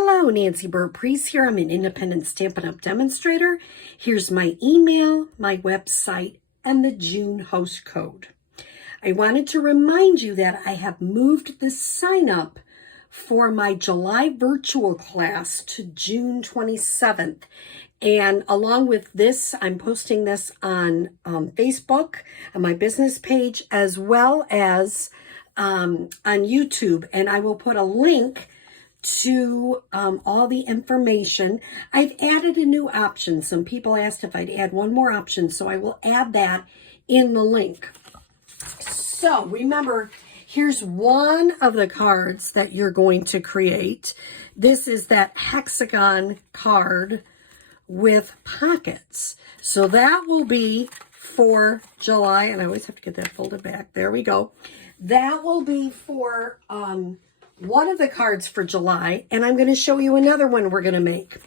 Hello, Nancy Burt-Preece here. I'm an independent Stampin' Up! Demonstrator. Here's my email, my website, and the June host code. I wanted to remind you that I have moved the sign up for my July virtual class to June 27th. And along with this, I'm posting this on Facebook, on my business page, as well as on YouTube. And I will put a link to all the information. I've added a new option. Some people asked if I'd add one more option, so I will add that in the link. So remember, here's one of the cards that you're going to create. This is that hexagon card with pockets. So that will be for July, and I always have to get that folded back. There we go. That will be for one of the cards for July, and I'm going to show you another one we're going to make.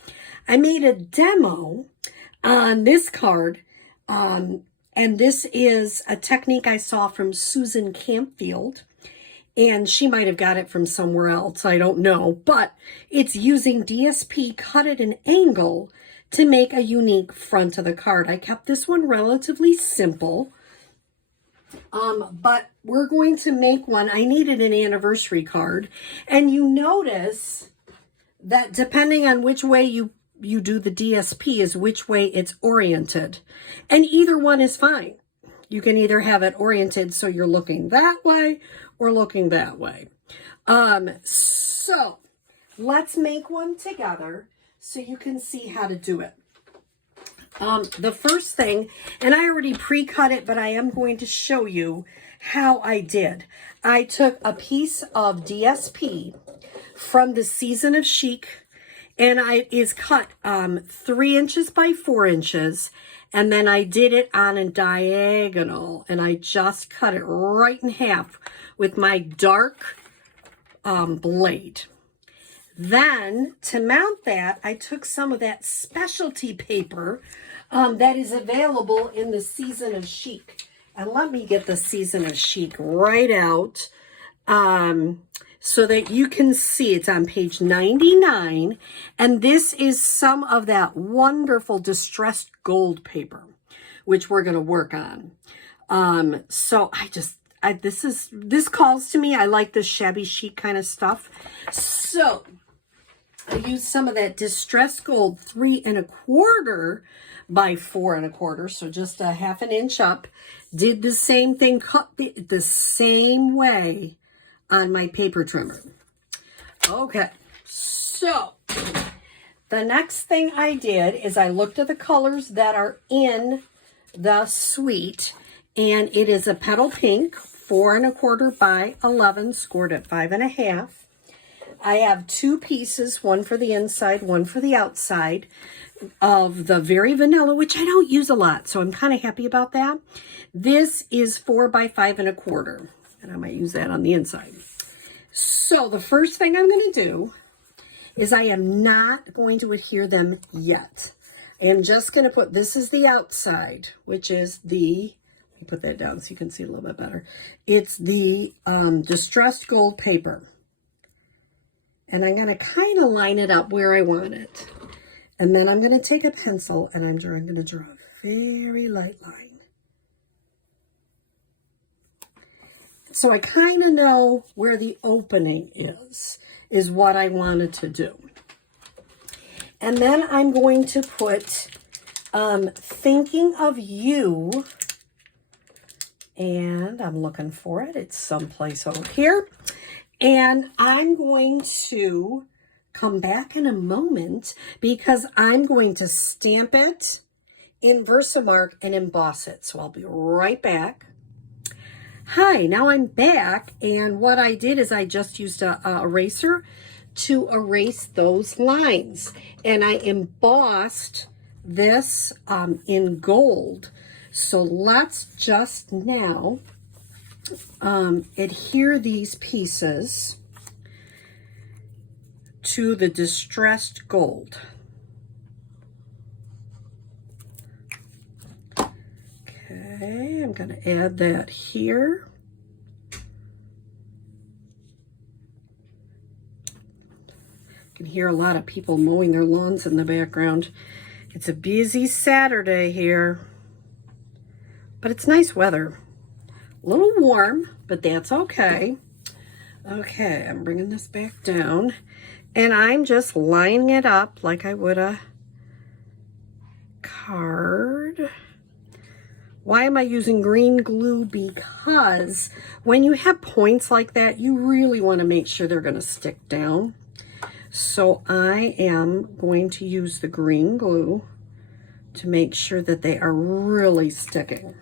I made a demo on this card, and this is a technique I saw from Susan Campfield, and she might have got it from somewhere else, I don't know, but it's using DSP cut at an angle to make a unique front of the card. I kept this one relatively simple, but we're going to make one. I needed an anniversary card, and you notice that depending on which way you do the DSP is which way it's oriented, and either one is fine. You can either have it oriented so you're looking that way or looking that way. So let's make one together so you can see how to do it. The first thing, and I already pre-cut it, but I am going to show you how I did. I took a piece of DSP from the Season of Chic, and it is cut 3 inches by 4 inches, and then I did it on a diagonal, and I just cut it right in half with my dark blade. Then, to mount that, I took some of that specialty paper that is available in the Season of Chic. And let me get the Season of Chic right out so that you can see. It's on page 99. And this is some of that wonderful distressed gold paper, which we're going to work on. So this calls to me. I like this shabby chic kind of stuff. So I used some of that distressed gold 3 1/4 by 4 1/4, so just a 1/2 inch up. Did the same thing, cut the same way on my paper trimmer. Okay, so the next thing I did is I looked at the colors that are in the suite, and it is a petal pink, 4 1/4 by 11, scored at 5 1/2. I have 2 pieces, one for the inside, one for the outside, of the Very Vanilla, which I don't use a lot, so I'm kind of happy about that. This is 4 by 5 1/4, and I might use that on the inside. So the first thing I'm going to do is I am not going to adhere them yet. I am just going to put, this is the outside, which is the, let me put that down so you can see a little bit better. It's the distressed gold paper. And I'm going to kind of line it up where I want it. And then I'm going to take a pencil and I'm going to draw a very light line. So I kind of know where the opening is what I wanted to do. And then I'm going to put Thinking of You. And I'm looking for it. It's someplace over here. And I'm going to come back in a moment because I'm going to stamp it in Versamark and emboss it. So I'll be right back. Hi, now I'm back. And what I did is I just used a eraser to erase those lines. And I embossed this in gold. So let's just now adhere these pieces to the distressed gold. Okay, I'm going to add that here. can hear a lot of people mowing their lawns in the background. It's a busy Saturday here, but it's nice weather. A little warm, but that's okay. Okay, I'm bringing this back down, and I'm just lining it up like I would a card. Why am I using green glue? Because when you have points like that, you really want to make sure they're going to stick down. So I am going to use the green glue to make sure that they are really sticking.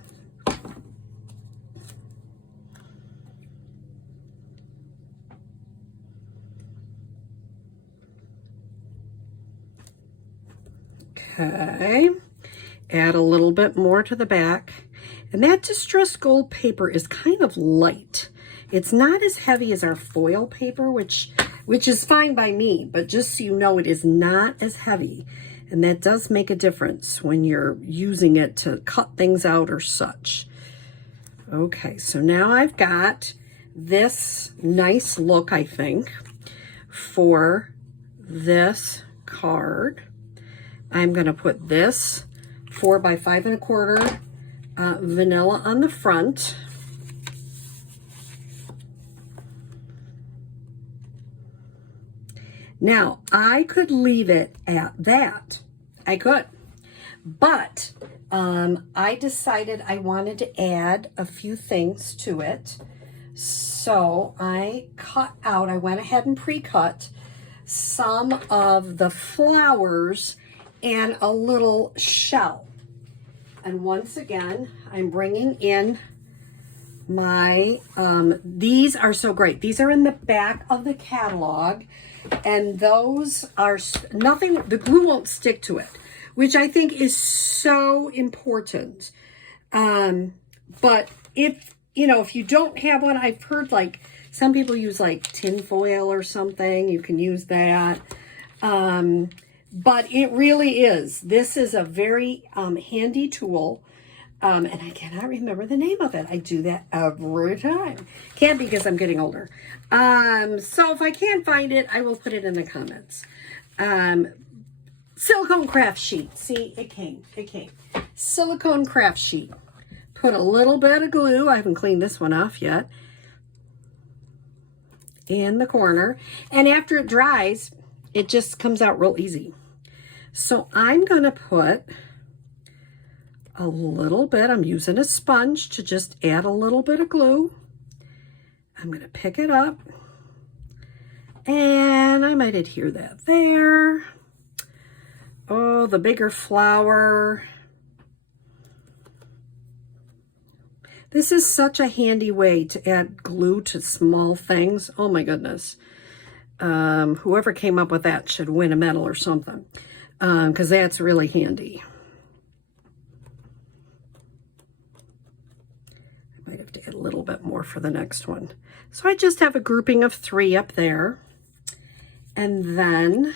Okay. Add a little bit more to the back. And that distressed gold paper is kind of light. It's not as heavy as our foil paper, which is fine by me, but just so you know, it is not as heavy. And that does make a difference when you're using it to cut things out or such. Okay, so now I've got this nice look, I think, for this card. I'm going to put this 4 by 5 1/4 vanilla on the front. Now, I could leave it at that. I could. But I decided I wanted to add a few things to it. So I went ahead and pre-cut some of the flowers and a little shell. And once again, I'm bringing in my, these are so great. These are in the back of the catalog, and those are nothing, the glue won't stick to it, which I think is so important. But if you don't have one, I've heard like some people use like tin foil or something, you can use that. But it really is. This is a very handy tool. And I cannot remember the name of it. I do that every time. Can't be because I'm getting older. So if I can't find it, I will put it in the comments. Silicone craft sheet. See, it came. Silicone craft sheet. Put a little bit of glue. I haven't cleaned this one off yet. In the corner. And after it dries, it just comes out real easy. So I'm going to put a little bit, I'm using a sponge to just add a little bit of glue. I'm going to pick it up, and I might adhere that there. Oh, the bigger flower. This is such a handy way to add glue to small things. Oh my goodness. Whoever came up with that should win a medal or something, because that's really handy. I might have to add a little bit more for the next one. So I just have a grouping of 3 up there. And then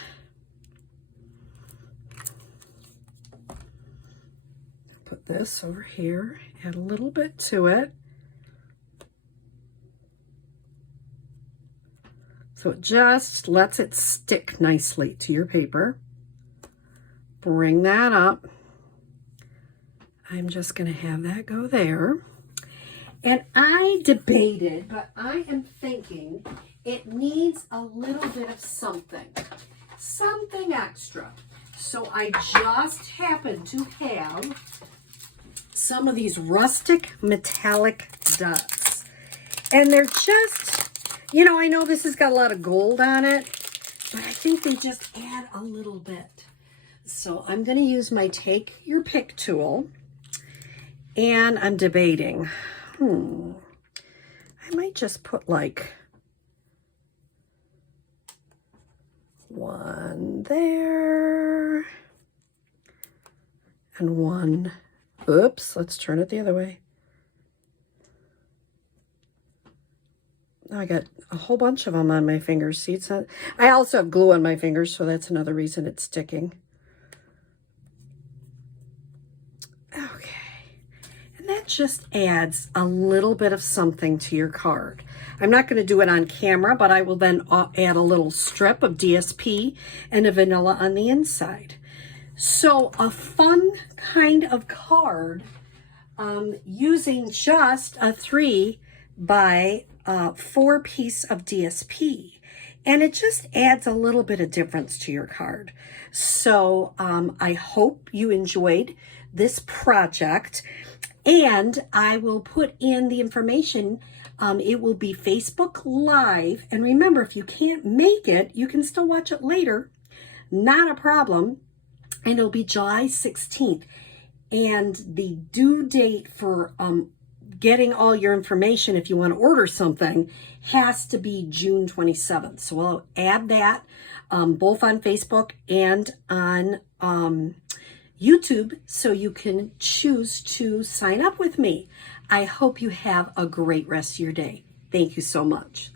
put this over here, add a little bit to it. So it just lets it stick nicely to your paper. Bring that up. I'm just going to have that go there. And I debated, but I am thinking it needs a little bit of something extra. So I just happen to have some of these rustic metallic dots. And they're just, I know this has got a lot of gold on it, but I think they just add a little bit. So I'm going to use my take your pick tool, and I'm debating, I might just put like 1 there and 1, oops, let's turn it the other way. I got a whole bunch of them on my fingers. See, it's not, I also have glue on my fingers, so that's another reason it's sticking. Okay, and that just adds a little bit of something to your card. I'm not going to do it on camera, but I will then add a little strip of DSP and a vanilla on the inside. So a fun kind of card using just a 3 by 4 piece of DSP. And it just adds a little bit of difference to your card. So I hope you enjoyed this project. And I will put in the information. It will be Facebook Live. And remember, if you can't make it, you can still watch it later. Not a problem. And it'll be July 16th. And the due date for getting all your information, if you want to order something, has to be June 27th. So I'll add that both on Facebook and on YouTube, so you can choose to sign up with me. I hope you have a great rest of your day. Thank you so much.